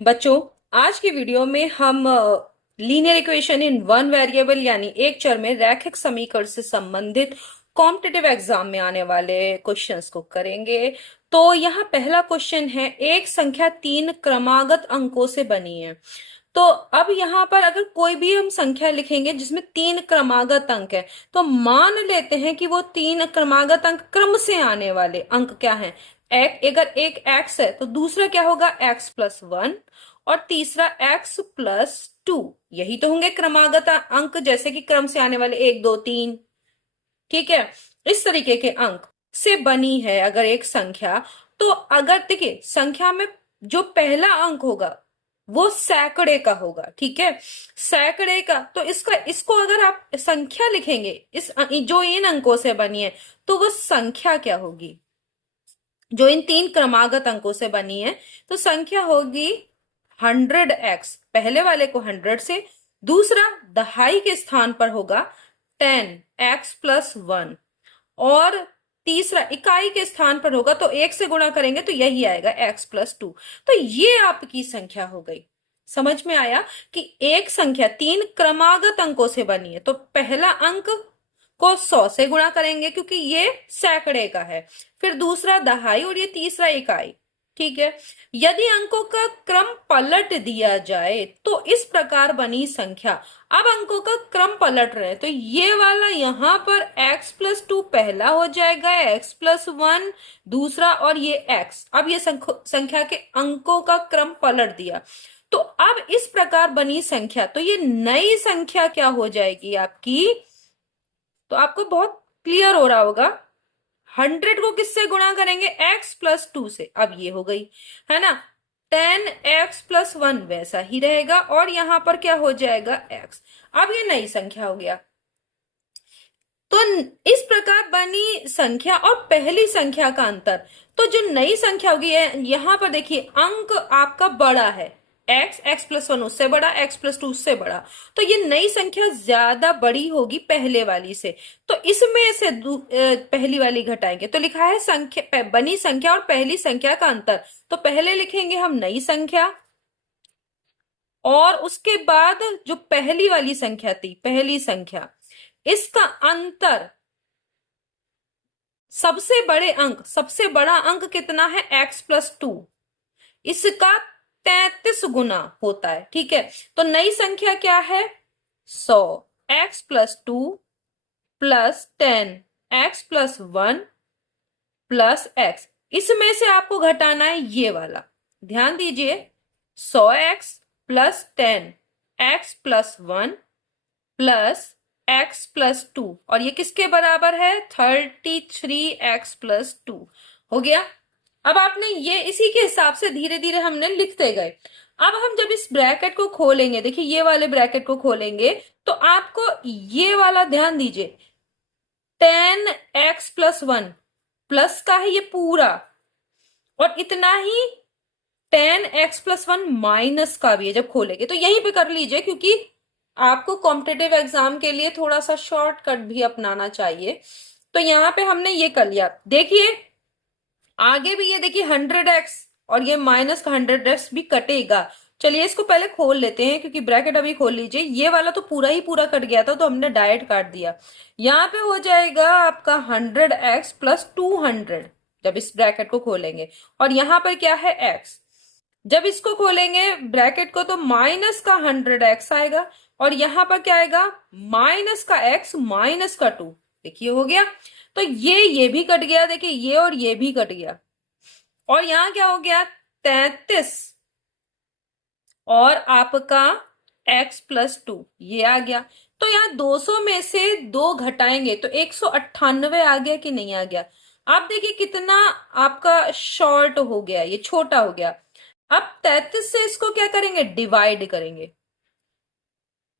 बच्चों, आज की वीडियो में हम linear equation in one variable यानी एक चर में रैखिक समीकरण से संबंधित कॉम्पिटिटिव एग्जाम में आने वाले क्वेश्चंस को करेंगे। तो यहाँ पहला क्वेश्चन है, एक संख्या तीन क्रमागत अंकों से बनी है। तो अब यहाँ पर अगर कोई भी हम संख्या लिखेंगे जिसमें तीन क्रमागत अंक है, तो मान लेते हैं कि वो तीन क्रमागत अंक क्रम से आने वाले अंक क्या हैं। अगर एक x है तो दूसरा क्या होगा, x+1, और तीसरा x+2। यही तो होंगे क्रमागत अंक, जैसे कि क्रम से आने वाले एक दो तीन। ठीक है, इस तरीके के अंक से बनी है अगर एक संख्या। तो अगर देखिए संख्या में जो पहला अंक होगा वो सैकड़े का होगा। ठीक है, सैकड़े का, तो इसको अगर आप संख्या लिखेंगे इस जो इन अंकों से बनी है, तो वो संख्या क्या होगी जो इन तीन क्रमागत अंकों से बनी है। तो संख्या होगी 100x, पहले वाले को 100 से, दूसरा दहाई के स्थान पर होगा 10x+1, और तीसरा इकाई के स्थान पर होगा तो एक से गुणा करेंगे तो यही आएगा x+2। तो ये आपकी संख्या हो गई। समझ में आया कि एक संख्या तीन क्रमागत अंकों से बनी है, तो पहला अंक को 100 से गुणा करेंगे क्योंकि ये सैकड़े का है, फिर दूसरा दहाई और ये तीसरा इकाई। ठीक है, यदि अंकों का क्रम पलट दिया जाए तो इस प्रकार बनी संख्या। अब अंकों का क्रम पलट रहे हैं तो ये वाला यहाँ पर x+2 पहला हो जाएगा, x+1 दूसरा, और ये x। अब ये संख्या के अंकों का क्रम पलट दिया, तो अब इस प्रकार बनी संख्या, तो ये नई संख्या क्या हो जाएगी आपकी। तो आपको बहुत क्लियर हो रहा होगा, 100 को किससे गुणा करेंगे, x+2 से। अब ये हो गई है ना, 10x+1 वैसा ही रहेगा, और यहां पर क्या हो जाएगा, x। अब ये नई संख्या हो गया। तो इस प्रकार बनी संख्या और पहली संख्या का अंतर। तो जो नई संख्या होगी, यहां पर देखिए अंक आपका बड़ा है, x+1 उससे बड़ा, x+2 उससे बड़ा, तो ये नई संख्या ज्यादा बड़ी होगी पहले वाली से। तो इसमें से पहली वाली घटाएंगे तो लिखा है संख्या, बनी संख्या और पहली संख्या का अंतर। तो पहले लिखेंगे हम नई संख्या, और उसके बाद जो पहली वाली संख्या थी, पहली संख्या, इसका अंतर, सबसे बड़े अंक, सबसे बड़ा अंक कितना है, x+2, इसका 33 गुना होता है। ठीक है, तो नई संख्या क्या है, 100, x+2 plus 10x+1 plus x। इसमें से आपको घटाना है ये वाला, ध्यान दीजिए, 100x plus 10x+1 plus x+2, और ये किसके बराबर है, 33x+2 हो गया। अब आपने ये इसी के हिसाब से धीरे धीरे हमने लिखते गए। अब हम जब इस ब्रैकेट को खोलेंगे, देखिए ये वाले ब्रैकेट को खोलेंगे, तो आपको ये वाला ध्यान दीजिए, 10x+1 प्लस का है ये पूरा, और इतना ही 10x+1 माइनस का भी है। जब खोलेंगे तो यहीं पे कर लीजिए, क्योंकि आपको कॉम्पिटिटिव एग्जाम के लिए थोड़ा सा शॉर्टकट भी अपनाना चाहिए। तो यहाँ पे हमने ये कर लिया। देखिए आगे भी ये देखिए 100x, और ये माइनस का 100x भी कटेगा। चलिए इसको पहले खोल लेते हैं, क्योंकि ब्रैकेट अभी खोल लीजिए। ये वाला तो पूरा ही पूरा कट गया था तो हमने डायरेक्ट काट दिया। यहाँ पे हो जाएगा आपका 100x प्लस 200 जब इस ब्रैकेट को खोलेंगे, और यहाँ पर क्या है x। जब इसको खोलेंगे ब्रैकेट को तो माइनस का 100x आएगा, और यहाँ पर क्या आएगा, माइनस का x माइनस का 2। देखिए हो गया, तो ये भी कट गया, देखिए ये और ये भी कट गया, और यहां क्या हो गया, 33, और आपका x+2 ये आ गया। तो यहाँ 200 में से 2 घटाएंगे तो 198 आ गया कि नहीं आ गया। आप देखिए कितना आपका शॉर्ट हो गया, ये छोटा हो गया। अब 33 से इसको क्या करेंगे, डिवाइड करेंगे।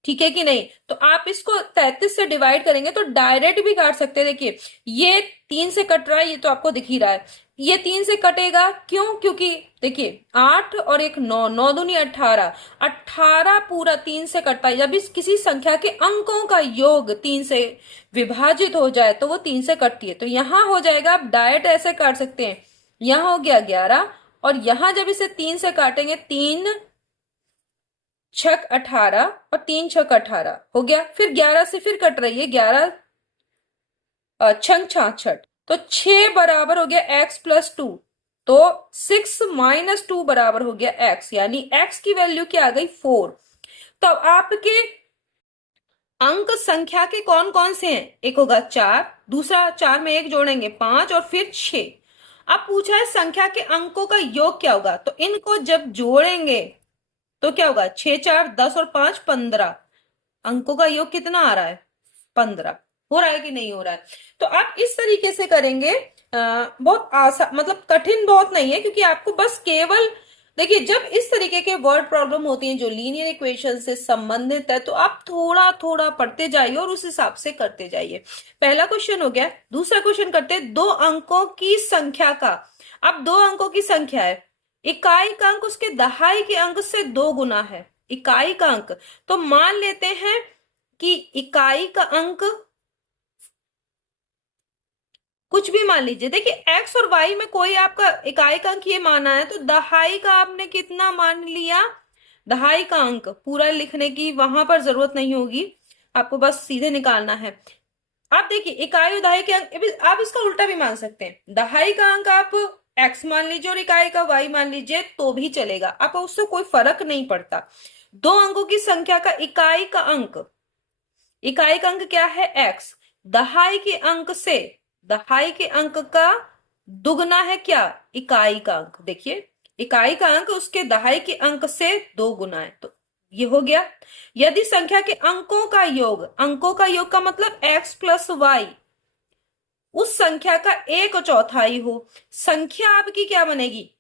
ठीक है कि नहीं, तो आप इसको 33 से डिवाइड करेंगे तो डायरेक्ट भी काट सकते हैं। देखिए ये 3 से कट रहा है, ये तो आपको दिख ही रहा है, ये 3 से कटेगा, क्यों, क्योंकि देखिए 8 और एक 9, 9 दूनी 18, 18 पूरा 3 से कटता है। जब इस किसी संख्या के अंकों का योग 3 से विभाजित हो जाए तो वो 3 से कटती है। तो यहां हो जाएगा, आप डायरेक्ट ऐसे काट सकते हैं, यहां हो गया 11 और यहां जब इसे 3 से काटेंगे, 3 छक 18 और 3 छक 18 हो गया। फिर 11 से फिर कट रही है, 11 छंग 66, तो 6 बराबर हो गया x+2। तो 6 - 2 बराबर हो गया x, यानी x की वैल्यू क्या आ गई 4। तो अब आपके अंक संख्या के कौन कौन से हैं? एक होगा 4, दूसरा 4 में 1 जोड़ेंगे 5 और फिर 6। अब पूछा है संख्या के अंकों का योग क्या होगा, तो इनको जब जोड़ेंगे तो क्या होगा, 6 4 10 और 5 15। अंकों का योग कितना आ रहा है? 15। हो रहा है कि नहीं हो रहा है? तो आप इस तरीके से करेंगे। बहुत आसान, मतलब कठिन बहुत नहीं है, क्योंकि आपको बस केवल देखिए, जब इस तरीके के वर्ड प्रॉब्लम होती हैं जो लीनियर इक्वेशन से संबंधित है, तो आप थोड़ा थोड़ा पढ़ते जाइए और उस हिसाब से करते जाइए। पहला क्वेश्चन हो गया। दूसरा क्वेश्चन करते हैं, 2 अंकों की संख्या का। अब 2 अंकों की संख्या है, इकाई का अंक उसके दहाई के अंक से 2 गुना है। इकाई का अंक, तो मान लेते हैं कि इकाई का अंक कुछ भी मान लीजिए। देखिए x और y में कोई आपका इकाई का अंक ये माना है, तो दहाई का आपने कितना मान लिया? दहाई का अंक पूरा लिखने की वहां पर जरूरत नहीं होगी, आपको बस सीधे निकालना है। आप देखिए इकाई और दहाई के अंक, आप इसका उल्टा भी मान सकते हैं। दहाई का अंक आप x मान लीजिए और इकाई का y मान लीजिए तो भी चलेगा, आपको उससे कोई फर्क नहीं पड़ता। 2 अंकों की संख्या का इकाई का अंक, इकाई का अंक क्या है x, दहाई के अंक से, दहाई के अंक का दुगना है क्या? इकाई का अंक। देखिए इकाई का अंक उसके दहाई के अंक से 2 गुना है, तो ये हो गया। यदि संख्या के अंकों का योग, अंकों का योग का मतलब x+y, उस संख्या का 1/4 हो, संख्या आपकी क्या बनेगी?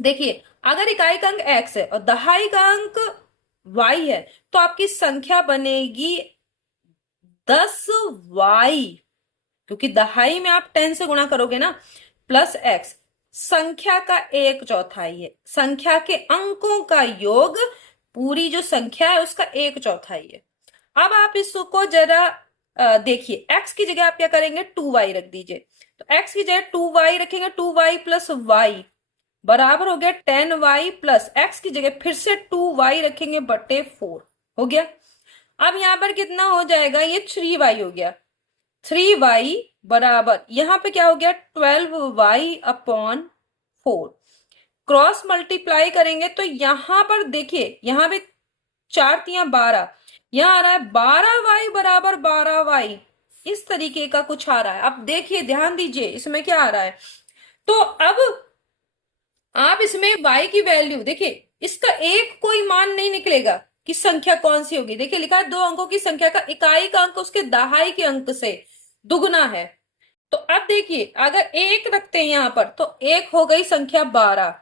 देखिए अगर इकाई का अंक x है और दहाई का अंक y है, तो आपकी संख्या बनेगी 10y, क्योंकि दहाई में आप 10 से गुणा करोगे ना, प्लस x। संख्या का 1/4 है, संख्या के अंकों का योग पूरी जो संख्या है उसका 1/4 है। अब आप इसको जरा देखिए, x की जगह आप क्या करेंगे, 2y रख दीजिए। तो x की जगह 2y रखेंगे, 2y प्लस y बराबर हो गया 10y, प्लस x की जगह फिर से 2y रखेंगे बटे 4, हो गया। अब यहां पर कितना हो जाएगा, ये 3y हो गया। 3y बराबर यहां पे क्या हो गया, 12y/4। क्रॉस मल्टीप्लाई करेंगे तो यहां पर देखिए, यहां पे 4 तिया 12, यहां आ रहा है 12y बराबर 12y, इस तरीके का कुछ आ रहा है। अब देखिए ध्यान दीजिए इसमें क्या आ रहा है। तो अब आप इसमें y की वैल्यू देखिए, इसका एक कोई मान नहीं निकलेगा कि संख्या कौन सी होगी। देखिए लिखा है 2 अंकों की संख्या का इकाई का अंक उसके दहाई के अंक से दुगना है। तो अब देखिए अगर 1 रखते हैं यहां पर, तो 1 हो गई संख्या 12,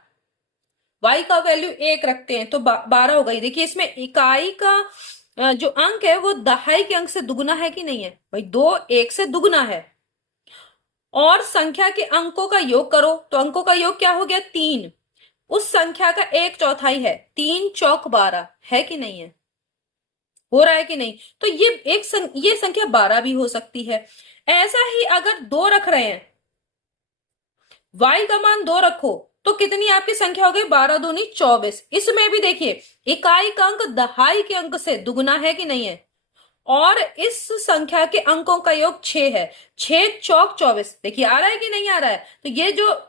y का वैल्यू 1 रखते हैं तो 12 हो गई। देखिए इसमें इकाई का जो अंक है वो दहाई के अंक से दुगना है कि नहीं है भाई, 2 1 से दुगना है। और संख्या के अंकों का योग करो, तो अंकों का योग क्या हो गया, 3। उस संख्या का 1/4 है, 3 चौक 12 है कि नहीं है, हो रहा है कि नहीं? तो ये संख्या 12 भी हो सकती है। ऐसा ही अगर 2 रख रहे हैं, y का मान 2 रखो तो कितनी आपकी संख्या हो गई, 12 दूनी 24। इसमें भी देखिए इकाई का अंक दहाई के अंक से दुगना है कि नहीं है, और इस संख्या के अंकों का योग 6 है, 6 चौक 24। देखिए आ रहा है कि नहीं आ रहा है? तो ये जो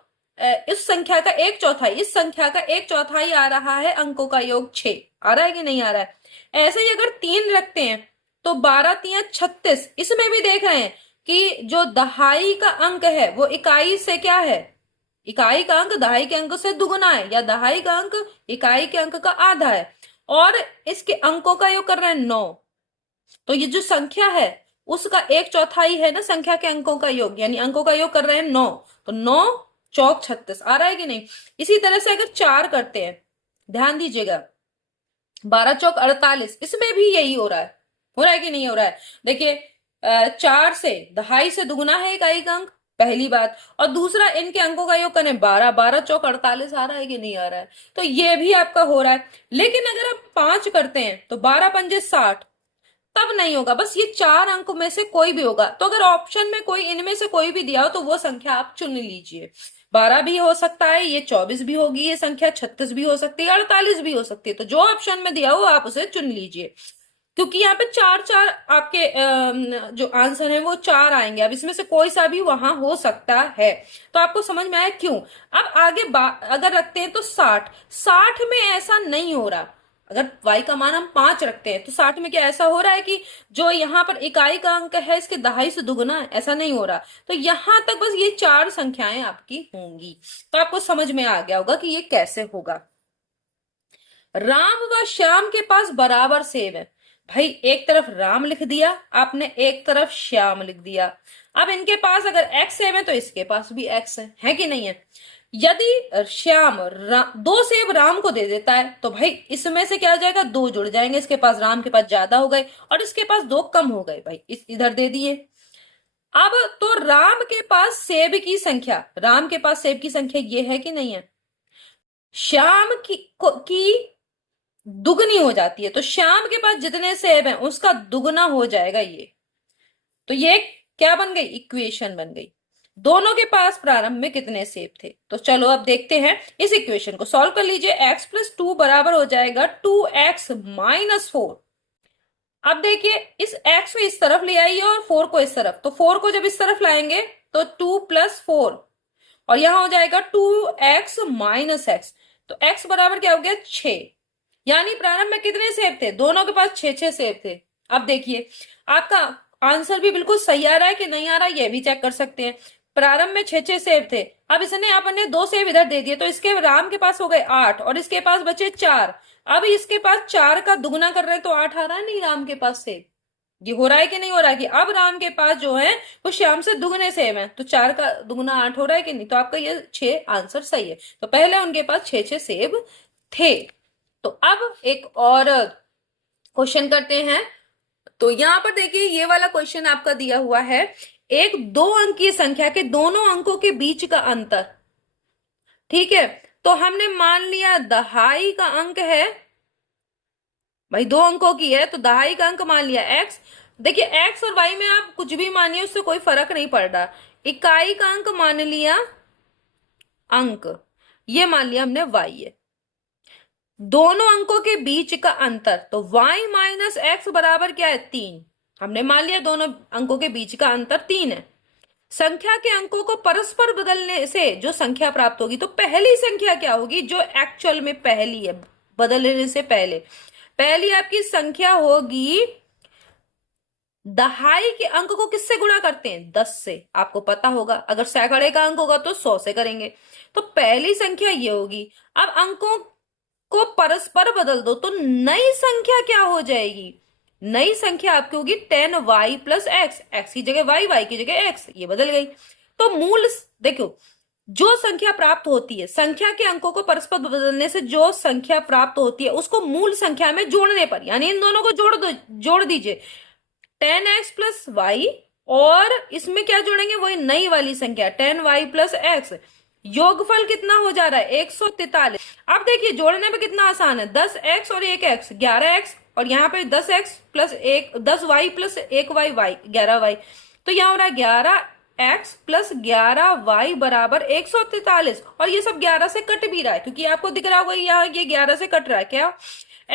इस संख्या का 1/4, इस संख्या का 1/4 आ रहा है, अंकों का योग 6 आ रहा है कि नहीं आ रहा है? ऐसे ही अगर 3 रखते हैं तो 12 तिया 36। इसमें भी देख रहे हैं कि जो दहाई का अंक है वो इकाई से क्या है, इकाई का अंक दहाई के अंक से दुगुना है, या दहाई का अंक इकाई के अंक का आधा है, और इसके अंकों का योग कर रहे हैं 9। तो ये जो संख्या है उसका 1/4 है ना संख्या के अंकों का योग, यानी अंकों का योग कर रहे हैं 9, तो 9 चौक 36 आ रहा है कि नहीं? इसी तरह से अगर 4 करते हैं, ध्यान दीजिएगा, 12 चौक 48, इसमें भी यही हो रहा है कि नहीं हो रहा है? देखिए 4 से दहाई से दुगुना है इकाई का अंक, पहली बात, और दूसरा इनके अंकों का योग करें 12, 12 चौक 48 आ रहा है कि नहीं आ रहा है? तो ये भी आपका हो रहा है। लेकिन अगर आप 5 करते हैं तो 12 पंजे 60, तब नहीं होगा, बस ये 4 अंक में से कोई भी होगा। तो अगर ऑप्शन में कोई इनमें से कोई भी दिया हो तो वो संख्या आप चुन लीजिए। 12 भी हो सकता है, ये 24 भी होगी, ये संख्या 36 भी हो सकती है, 48 भी हो सकती है। तो जो ऑप्शन में दिया हो आप उसे चुन लीजिए, क्योंकि यहाँ पे 4 4 आपके जो आंसर है वो 4 आएंगे। अब इसमें से कोई सा भी वहां हो सकता है। तो आपको समझ में आया क्यों। अब आगे अगर रखते हैं तो 60, 60 में ऐसा नहीं हो रहा। अगर y का मान हम 5 रखते हैं तो 60 में क्या ऐसा हो रहा है कि जो यहाँ पर इकाई का अंक है इसके दहाई से दुगुना है? ऐसा नहीं हो रहा। तो यहां तक बस ये 4 संख्याएं आपकी होंगी। तो आपको समझ में आ गया होगा कि ये कैसे होगा। राम व श्याम के पास बराबर सेब है। भाई एक तरफ राम लिख दिया आपने, एक तरफ श्याम लिख दिया। अब इनके पास अगर x सेब है तो इसके पास भी x है कि नहीं है। यदि श्याम दो सेब राम को दे देता है तो भाई इसमें से क्या हो जाएगा, 2 जुड़ जाएंगे। इसके पास राम के पास ज्यादा हो गए और इसके पास 2 कम हो गए। भाई इधर दे दिए। अब तो राम के पास सेब की संख्या, राम के पास सेब की संख्या ये है कि नहीं है, श्याम की दुगनी हो जाती है। तो श्याम के पास जितने सेब हैं उसका दुगना हो जाएगा ये। तो ये क्या बन गई, इक्वेशन बन गई। दोनों के पास प्रारंभ में कितने सेब थे। तो चलो अब देखते हैं, इस इक्वेशन को सॉल्व कर लीजिए। x+2 बराबर हो जाएगा 2x-4। अब देखिए इस x को इस तरफ ले आइए और 4 को इस तरफ। तो 4 को जब इस तरफ लाएंगे तो 2+4 और यहां हो जाएगा 2x-x। तो x बराबर क्या हो गया, 6। यानी प्रारंभ में कितने सेब थे, दोनों के पास 6 सेब थे। अब देखिए आपका आंसर भी बिल्कुल सही आ रहा है कि नहीं आ रहा, ये भी चेक कर सकते हैं। प्रारंभ में 6 सेब थे। अब इसने आपने 2 सेब इधर दे दिए तो इसके राम के पास हो गए 8 और इसके पास बचे 4। अब इसके पास 4 का दुगना कर रहे हैं तो 8 आ रहा है नहीं राम के पास सेब। ये हो रहा है कि नहीं हो रहा है कि अब राम के पास जो है वो श्याम से दुगने सेब है। तो 4 का दुगना 8 हो रहा है कि नहीं। तो आपका ये 6 आंसर सही है। तो पहले उनके पास 6 सेब थे। तो अब एक और क्वेश्चन करते हैं। तो यहां पर देखिए ये वाला क्वेश्चन आपका दिया हुआ है, एक 2 अंकीय संख्या के दोनों अंकों के बीच का अंतर। ठीक है, तो हमने मान लिया दहाई का अंक है, भाई 2 अंकों की है तो दहाई का अंक मान लिया x। देखिए x और y में आप कुछ भी मानिए उससे कोई फर्क नहीं पड़ रहा। इकाई का अंक मान लिया अंक, ये मान लिया हमने y है। दोनों अंकों के बीच का अंतर, तो y-x बराबर क्या है, 3। हमने मान लिया दोनों अंकों के बीच का अंतर 3 है। संख्या के अंकों को परस्पर बदलने से जो संख्या प्राप्त होगी, तो पहली संख्या क्या होगी जो एक्चुअल में पहली है, बदलने से पहले पहली आपकी संख्या होगी, दहाई के अंक को किससे गुणा करते हैं, 10 से। आपको पता होगा अगर सैकड़े का अंक होगा तो 100 से करेंगे। तो पहली संख्या ये होगी। अब अंकों को परस्पर बदल दो तो नई संख्या क्या हो जाएगी, नई संख्या आपकी होगी 10y + x, x की जगह y की जगह x, ये बदल गई। तो मूल देखो, जो संख्या प्राप्त होती है, संख्या के अंकों को परस्पर बदलने से जो संख्या प्राप्त होती है उसको मूल संख्या में जोड़ने पर, यानी इन दोनों को जोड़ दीजिए 10x + y, और इसमें क्या जोड़ेंगे, वही नई वाली संख्या 10y + x। योगफल कितना हो जा रहा है, 143। अब देखिए जोड़ने में कितना आसान है, 10x और 1x 11x, और यहाँ पे 10x + 1 10y + 1y 11y। तो यहाँ हो रहा है 11x + 11y बराबर 143। और ये सब 11 से कट भी रहा है, क्योंकि आपको दिख रहा होगा यहाँ ये 11 से कट रहा है। क्या,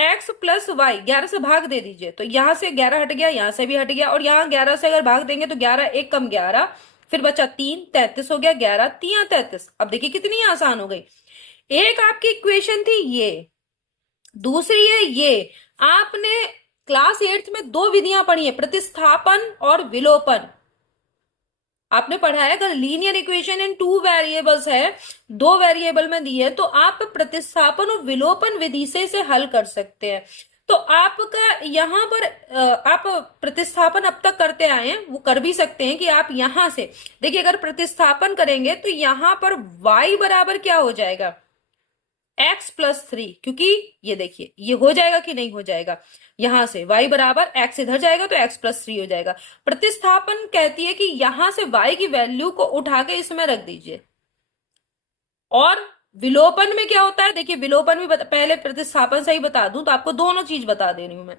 x + y 11 से भाग दे दीजिए तो यहां से 11 हट गया, यहां से भी हट गया, और यहाँ 11 से अगर भाग देंगे तो 11 1 कम 11, फिर बचा 3, 33 हो गया, 11 3 33। अब देखिए कितनी आसान हो गई। एक आपकी इक्वेशन थी ये, दूसरी है ये। आपने क्लास 8th में 2 विधियां पढ़ी है, प्रतिस्थापन और विलोपन। आपने पढ़ा है अगर लीनियर इक्वेशन इन 2 वेरिएबल्स है, 2 वेरिएबल में दी है, तो आप प्रतिस्थापन और विलोपन विधि से इसे हल कर सकते हैं। तो आपका यहां पर आप प्रतिस्थापन अब तक करते आए हैं, वो कर भी सकते हैं कि आप यहां से देखिए, अगर प्रतिस्थापन करेंगे तो यहां पर y बराबर क्या हो जाएगा, x + 3, क्योंकि ये देखिए ये हो जाएगा कि नहीं हो जाएगा, यहां से y बराबर x इधर जाएगा तो x + 3 हो जाएगा। प्रतिस्थापन कहती है कि यहां से y की वैल्यू को उठा के इसमें रख दीजिए, और विलोपन में क्या होता है, देखिए विलोपन भी पहले प्रतिस्थापन से ही बता दूं तो आपको दोनों चीज बता दे रही हूं मैं।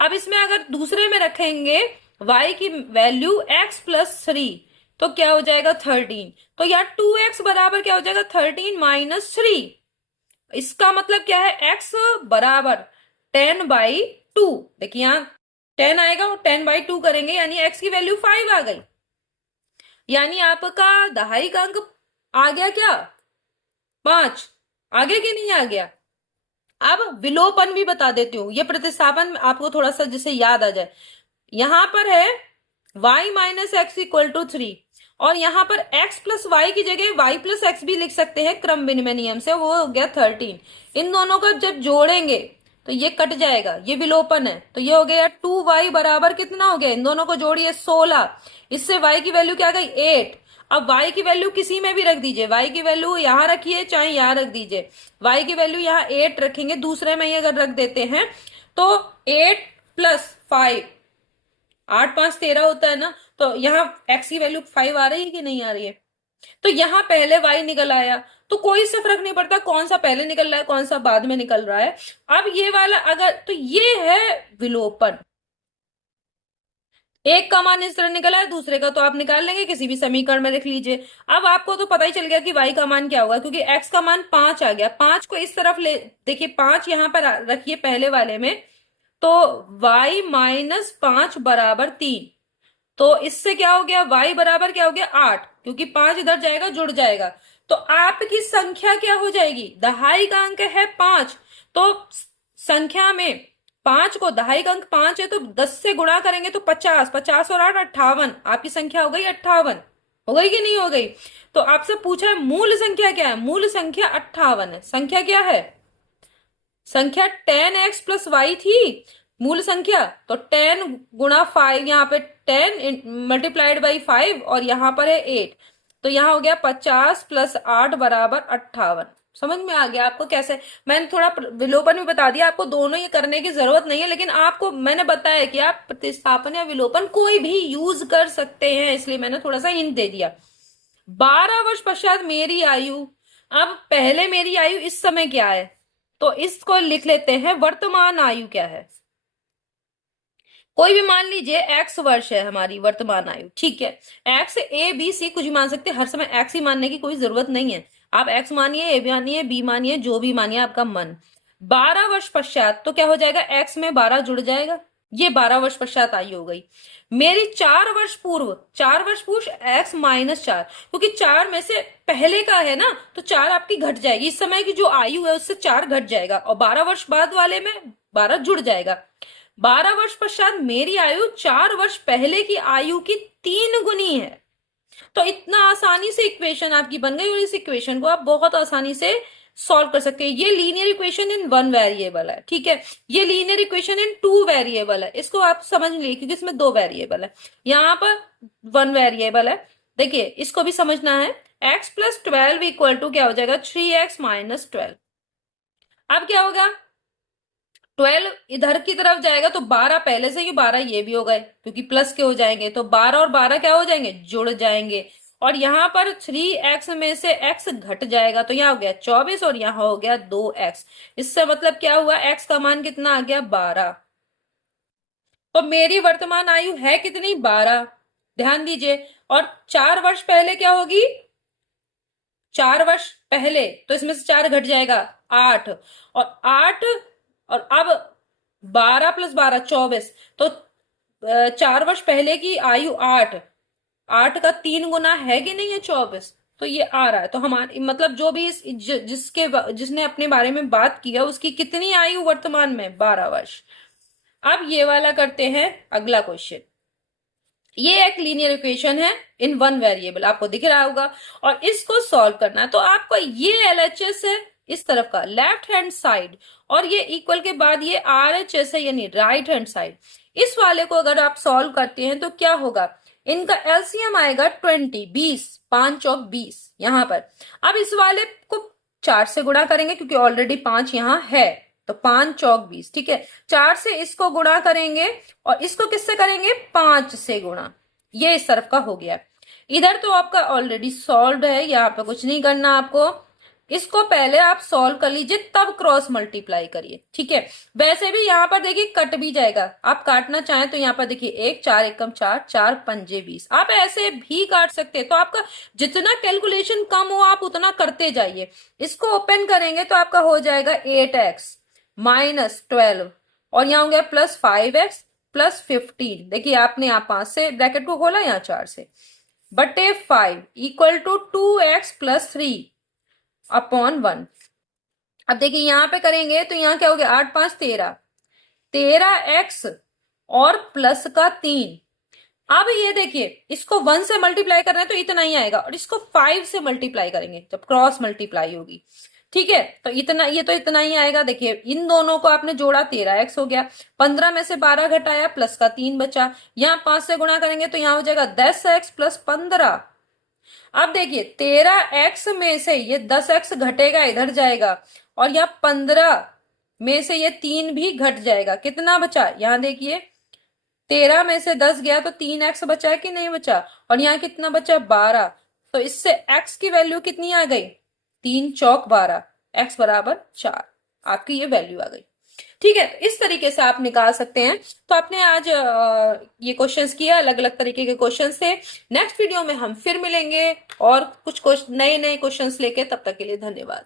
अब इसमें अगर दूसरे में रखेंगे y की वैल्यू x+3 तो क्या हो जाएगा 13। तो यहाँ 2x बराबर क्या हो जाएगा 13 - 3। इसका मतलब क्या है x बराबर 10/2। देखिए यहाँ 10 आएगा और 10/2 करेंगे यानी x की वैल्यू 5 आ गई। यानी आपका दहाई का अंक आ गया क्या 5। आगे कि नहीं आ गया। अब विलोपन भी बता देती हूँ, ये प्रतिस्थापन आपको थोड़ा सा जिसे याद आ जाए। यहां पर है y-x = 3 और यहां पर x+y की जगह y+x भी लिख सकते हैं क्रम विनिमय नियम से, वो हो गया 13। इन दोनों को जब जोड़ेंगे तो ये कट जाएगा, ये विलोपन है, तो ये हो गया 2y बराबर कितना हो गया, इन दोनों को जोड़िए 16। इससे y की वैल्यू क्या गई 8। अब y की वैल्यू किसी में भी रख दीजिए, y की वैल्यू यहां रखिए चाहे यहां रख दीजिए, y की वैल्यू यहां 8 रखेंगे, दूसरे में ही अगर रख देते हैं तो 8+5 8 5 13 होता है ना, तो यहाँ x की वैल्यू 5 आ रही है कि नहीं आ रही है। तो यहाँ पहले y निकल आया, तो कोई से फर्क नहीं पड़ता कौन सा पहले निकल रहा है कौन सा बाद में निकल रहा है। अब ये वाला अगर, तो ये है विलोपन। एक का मान इस तरह निकला है, दूसरे का तो आप निकाल लेंगे किसी भी समीकरण में लिख लीजिए। अब आपको तो पता ही चल गया कि y का मान क्या होगा, क्योंकि x का मान 5 आ गया। 5 को इस तरफ ले, देखिए 5 यहां पर रखिए पहले वाले में, तो y-5 बराबर 3। तो इससे क्या हो गया y बराबर क्या हो गया 8, क्योंकि 5 इधर जाएगा जुड़ जाएगा। तो आपकी संख्या क्या हो जाएगी, दहाई का अंक है 5, तो संख्या में 5 को, दहाई का अंक 5 है तो 10 से गुणा करेंगे तो 50, 50 और 8 58, आपकी संख्या हो गई 58। हो गई कि नहीं हो गई। तो आपसे पूछा है मूल संख्या क्या है, मूल संख्या 58 है। संख्या क्या है, संख्या 10x+y थी मूल संख्या, तो 10 गुणा 5, यहाँ पे 10 मल्टीप्लाइड बाई 5 और यहाँ पर है 8, तो यहाँ हो गया 50 + 8 बराबर 58। समझ में आ गया आपको कैसे। मैंने थोड़ा विलोपन भी बता दिया आपको, दोनों ये करने की जरूरत नहीं है, लेकिन आपको मैंने बताया कि आप प्रतिस्थापन या विलोपन कोई भी यूज कर सकते हैं, इसलिए मैंने थोड़ा सा हिंट दे दिया। 12 वर्ष पश्चात मेरी आयु, अब पहले मेरी आयु इस समय क्या है, तो इसको लिख लेते हैं वर्तमान आयु क्या है। कोई भी मान लीजिए x वर्ष है हमारी वर्तमान आयु, ठीक है। x a b c कुछ भी मान सकते हैं, हर समय x ही मानने की कोई जरूरत नहीं है। आप x मानिए, a मानिए, b मानिए, जो भी मानिए आपका मन। 12 वर्ष पश्चात तो क्या हो जाएगा, x में 12 जुड़ जाएगा, ये 12 वर्ष पश्चात आयु हो गई। मेरी 4 वर्ष पूर्व, 4 वर्ष पूर्व x-4, क्योंकि 4 में से पहले का है ना, तो 4 आपकी घट जाएगी, इस समय की जो आयु है उससे 4 घट जाएगा और 12 वर्ष बाद वाले में 12 जुड़ जाएगा। 12 वर्ष पश्चात मेरी आयु 4 वर्ष पहले की आयु की 3 गुनी है। तो इतना आसानी से इक्वेशन आपकी बन गई और इस इक्वेशन को आप बहुत आसानी से सॉल्व कर सकते हैं। ये लीनियर इक्वेशन इन 1 वेरिएबल है, ठीक है। ये लीनियर इक्वेशन इन 2 वेरिएबल है, इसको आप समझ लीजिए क्योंकि इसमें 2 वेरिएबल है, यहाँ पर 1 वेरिएबल है। देखिए इसको भी समझना है। x+12 इक्वल टू क्या हो जाएगा 3x - 12। अब क्या होगा, 12 इधर की तरफ जाएगा तो 12 पहले से ही 12 ये भी हो गए क्योंकि प्लस के हो जाएंगे, तो 12 और 12 क्या हो जाएंगे जुड़ जाएंगे। और यहाँ पर 3x में से x घट जाएगा तो यहाँ हो गया 24 और यहाँ हो गया 2x। इससे मतलब क्या हुआ, x का मान कितना आ गया 12। तो मेरी वर्तमान आयु है कितनी 12, ध्यान दीजिए। और 4 वर्ष पहले क्या होगी, 4 वर्ष पहले तो इसमें से 4 घट जाएगा 8 और 8 और अब 12 + 12 24, तो 4 वर्ष पहले की आयु 8, 8 का 3 गुना है कि नहीं है 24, तो ये आ रहा है। तो हमारी मतलब जो भी जिसने अपने बारे में बात किया उसकी कितनी आयु वर्तमान में 12 वर्ष। अब ये वाला करते हैं अगला क्वेश्चन। ये एक लीनियर इक्वेशन है इन 1 वेरिएबल, आपको दिख रहा होगा, और इसको सॉल्व करना है। तो आपको ये LHS है इस तरफ का लेफ्ट हैंड साइड, और ये इक्वल के बाद ये RHS है यानी राइट हैंड साइड। इस वाले को अगर आप सॉल्व करते हैं तो क्या होगा, इनका LCM आएगा 20, 5 चौक 20 यहां पर। अब इस वाले को 4 से गुणा करेंगे क्योंकि ऑलरेडी 5 यहां है, तो 5 चौक 20, ठीक है। 4 से इसको गुणा करेंगे और इसको किससे करेंगे 5 से गुणा, ये इस तरफ का हो गया। इधर तो आपका ऑलरेडी सॉल्व है, यहाँ पे कुछ नहीं करना आपको। इसको पहले आप सॉल्व कर लीजिए, तब क्रॉस मल्टीप्लाई करिए, ठीक है। वैसे भी यहाँ पर देखिए कट भी जाएगा, आप काटना चाहें तो यहाँ पर देखिए 1 4 एकम 4 4 पंजे 20, आप ऐसे भी काट सकते हैं। तो आपका जितना कैलकुलेशन कम हो आप उतना करते जाइए। इसको ओपन करेंगे तो आपका हो जाएगा 8x माइनस 12 और यहाँ हो गया प्लस 5x प्लस 15। देखिए आपने यहाँ 5 से ब्रैकेट को खोला, यहाँ 4 से, बटे 5 equal to 2x plus 3 upon 1। अब देखिए यहां पे करेंगे तो यहाँ क्या हो गया, 8 5 13, 13x और प्लस का 3। अब ये देखिए इसको 1 से मल्टीप्लाई कर रहे हैं तो इतना ही आएगा, और इसको 5 से मल्टीप्लाई करेंगे जब क्रॉस मल्टीप्लाई होगी, ठीक है, तो इतना, ये तो इतना ही आएगा। देखिए इन दोनों को आपने जोड़ा 13x हो गया, 15 में से 12 घटाया प्लस का 3 बचा, यहाँ 5 से गुणा करेंगे तो यहाँ हो जाएगा 10x प्लस 15। अब देखिए 13x में से ये 10x घटेगा, इधर जाएगा, और यहाँ 15 में से ये 3 भी घट जाएगा, कितना बचा, यहाँ देखिए 13 में से 10 गया तो 3x बचा कि नहीं बचा, और यहाँ कितना बचा 12। तो इससे x की वैल्यू कितनी आ गई, 3 चौक 12, x बराबर 4, आपकी ये वैल्यू आ गई, ठीक है। तो इस तरीके से आप निकाल सकते हैं। तो आपने आज ये क्वेश्चंस किया, अलग अलग तरीके के क्वेश्चंस थे। नेक्स्ट वीडियो में हम फिर मिलेंगे और कुछ नए नए क्वेश्चंस लेके, तब तक के लिए धन्यवाद।